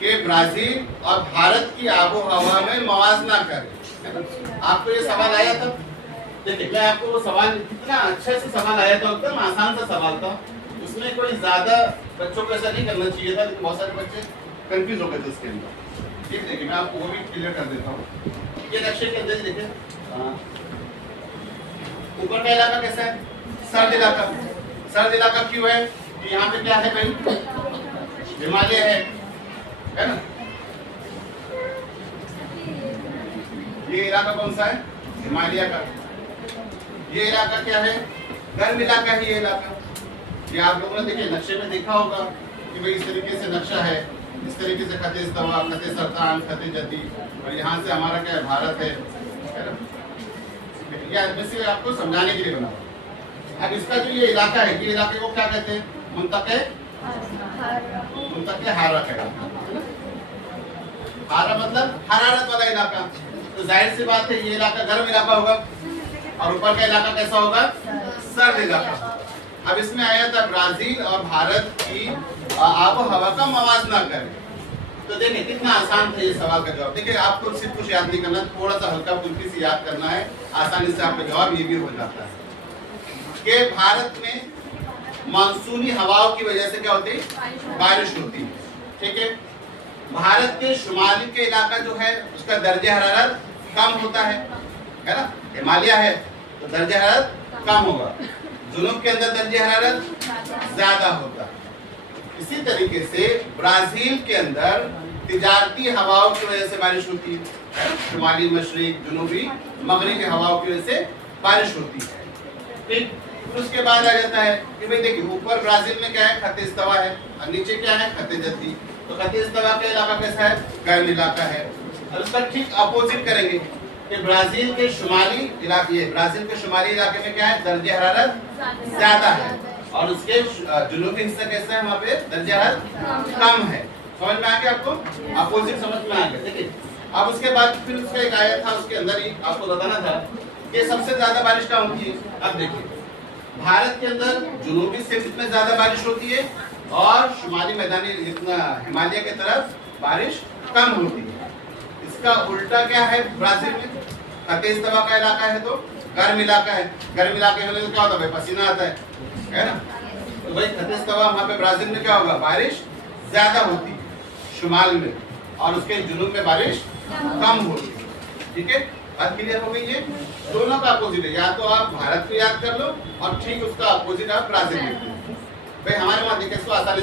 कि ब्राजील और भारत की आबो हवा में मवाजना करे। आपको ये सवाल आया था? देखिए मैं आपको वो सवाल कितना अच्छे से सवाल आया था, एकदम आसान सा सवाल था, उसमें कोई ज्यादा बच्चों को ऐसा नहीं करना चाहिए था, लेकिन बहुत सारे बच्चे कंफ्यूज हो गए थे इसके अंदर। ठीक, देखिए मैं आपको वो भी क्लियर कर देता हूँ। ये नक्शे के अंदर देखिए ऊपर का इलाका कैसा है? सर्द इलाका। सर्द इलाका क्यों है? कि यहाँ पे क्या है भाई? हिमालय है ना? ये इलाका कौन सा है? हिमालय का। ये इलाका क्या है? गर्म इलाका है ये इलाका। ये आप लोगों ने देखिए नक्शे में देखा होगा कि भाई इस तरीके से नक्शा है, इस तरीके से खते इस्तवा, खते सरतान, खते जद्दी, और यहाँ से हमारा क्या है? भारत है ना? ये वैसे आपको समझाने के लिए बना। अब इसका जो ये इलाका है, ये इलाके को क्या कहते हैं? मुंतके हारा का इलाका। हारा मतलब हरारत वाला इलाका। तो जाहिर सी बात है ये इलाका गर्म इलाका होगा, और ऊपर का इलाका कैसा होगा? सर्द इलाका। अब इसमें आया था ब्राजील और भारत की आबो हवा का मवाजना करें। तो देखिए कितना आसान था ये सवाल का जवाब। देखिए आपको सिर्फ कुछ याद नहीं करना, थोड़ा सा हल्का फुल्की से याद करना है, आसानी से आपका जवाब ये भी हो जाता है कि भारत में मानसूनी हवाओं की वजह से क्या होती है? बारिश होती है। ठीक है, भारत के शुमाली के इलाका जो है उसका दर्जे हरारत कम होता है ना? हिमालय है तो दर्जे हरारत कम होगा, जुनूब के अंदर दर्जे हरारत ज्यादा होता है। इसी तरीके से ब्राजील के अंदर तिजारती हवाओं की वजह से बारिश होती है, शुमाली, मशरिक, जुनूबी, मगरिबी हवाओं की वजह से बारिश होती है। ठीक, उसके बाद आ जाता है कि भाई देखिए ऊपर ब्राजील में क्या है? खते इस्तवा है, और नीचे क्या है? खते जद्दी। तो खते इस्तवा का इलाका कैसा है? गर्म इलाका है। और उसका ठीक अपोजिट करेंगे कि ब्राजील के शुमाली इलाके, ब्राजील के शुमाली इलाके में क्या है? दर्जे हरारत ज्यादा है, और उसके जुनूबी हिस्सा कैसा है? वहाँ पे दर्जे हरारत कम है। समझ में आ गया आपको? अपोजिट समझ में आ गया। देखिए अब उसके बाद फिर उसका एक आया था, उसके अंदर ही आपको बताना था कि सबसे ज्यादा बारिश कहाँ होती है। अब देखिए भारत के अंदर जुनूबी सिंध में ज्यादा बारिश होती है, और शुमाली मैदानी जितना हिमालय की तरफ बारिश कम होती है। इसका उल्टा क्या है? ब्राजील में खते इस्तवा का इलाका है तो गर्म इलाका है। गर्म इलाके होने से क्या होता है? पसीना आता है ना? तो भाई खते इस्तवा वहाँ पे ब्राजील में क्या होगा? बारिश ज्यादा होती है शुमाल में, और उसके जुनूब में बारिश कम होती है। ठीक है, बात क्लियर हो गई है? दोनों का अपोजिट है, या तो आप भारत को याद कर लो और ठीक उसका अपोजिट आप ब्राजील में। भाई हमारे वहाँ देखिए इसको आसानी